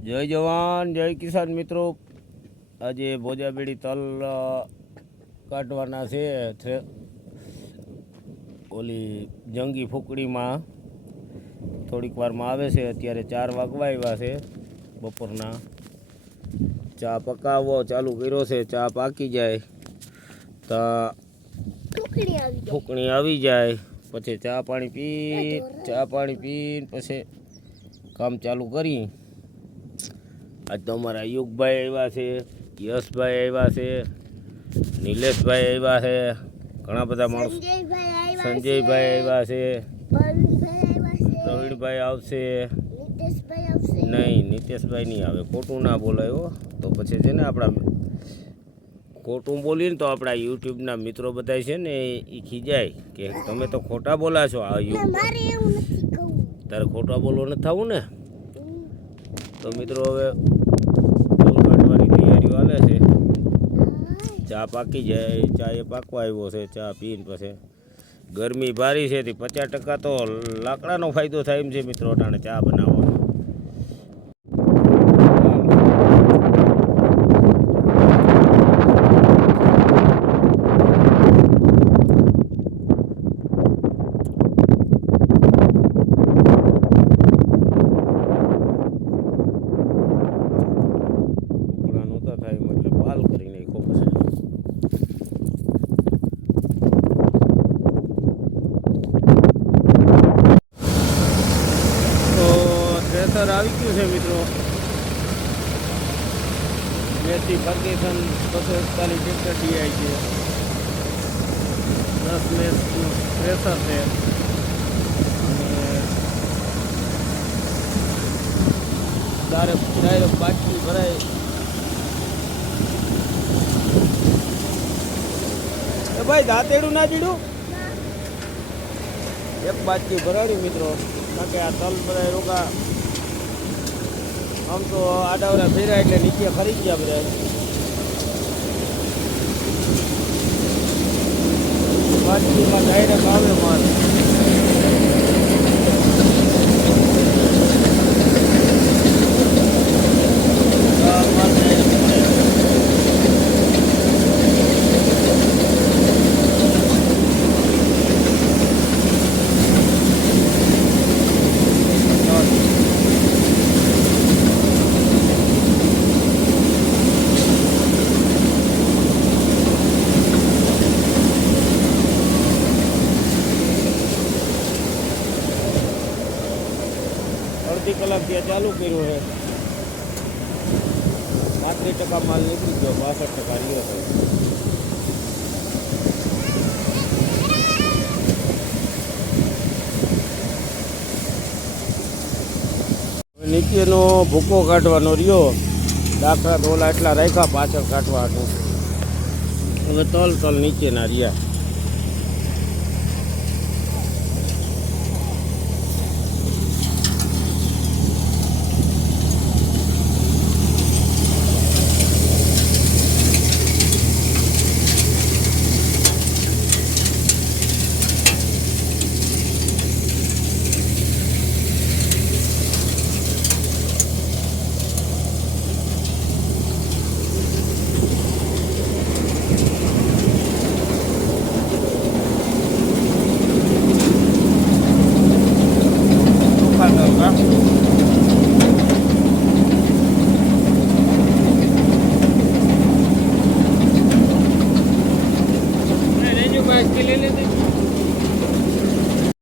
જય જવાન જય કિસાન મિત્રો. આજે ભોજાબેડી તલ કાઢવાના છે ઓલી જંગી ફૂકડીમાં. થોડીક વારમાં આવે છે અત્યારે ચાર વાગવા આવ્યા છે બપોરના. ચા પકાવવો ચાલુ કર્યો છે ચા પાકી જાય. તો ફૂકણી આવી જાય પછી ચા પાણી પી ચા પાણી પીને પછી કામ ચાલુ કરી. આજ તો અમારા યુગભાઈ આવ્યા છે યશભાઈ આવ્યા છે નિલેશભાઈ આવ્યા છે ઘણા બધા માણસો સંજયભાઈ આવ્યા છે પ્રવીણભાઈ આવશે. નહીં નીતેશભાઈ નહીં આવે ખોટું ના બોલાય તો પછી છે ને આપણા ખોટું બોલીને તો આપણા યુટ્યુબના મિત્રો બધા છે ને એ ખીજાય કે તમે તો ખોટા બોલા છો આ કહું તારે ખોટા બોલવા નથી થવું ને? તો મિત્રો હવે ચા પાકી જાય, ચા એ પાકવા આવ્યો છે, ચા પીને પછી ગરમી ભારી છે, તે પચાસ ટકા તો લાકડાનો ફાયદો થાય એમ છે મિત્રો, અટાણે ચા બનાવવામાં ઉકળા નહોતા થાય એમ એટલે પાલ કરી નાખ્યો પછી તો થ્રેસર આવી ગયું છે મિત્રો. મેથી ફર્ગેશન બસો એકતાલીસ ટ્રેક્ટર ડીઆઈ છે. દસ મેસનું પ્રેશર છે. ડાયરેક્ટ ડાયરેક્ટ બાટલી ભરાય. એ ભાઈ દાંતેડું ના પીડું? એક બાટલી ભરાડી મિત્રો. કારણ કે આ તલ બધા રોકા આમ તો આડાવડા ફેર્યા એટલે નીચે ફરી ગયા બધા. દિવસમાં ડાયરેક્ટ આવે માલ આ માલ direct મળે. અડધી કલાક ત્યાં ચાલુ કર્યું છે. પાંત્રીસ ટકા માલ નીકળી ગયો, બાસઠ ટકા રહ્યો છે. નીચેનો ભૂકો કાઢવાનો રહ્યો. દાખલા ડોલા એટલા રાખ્યા, પાછળ કાઢવા હતું હવે તલ તલ નીચેના રહ્યા. ¿verdad? Bueno, yo voy a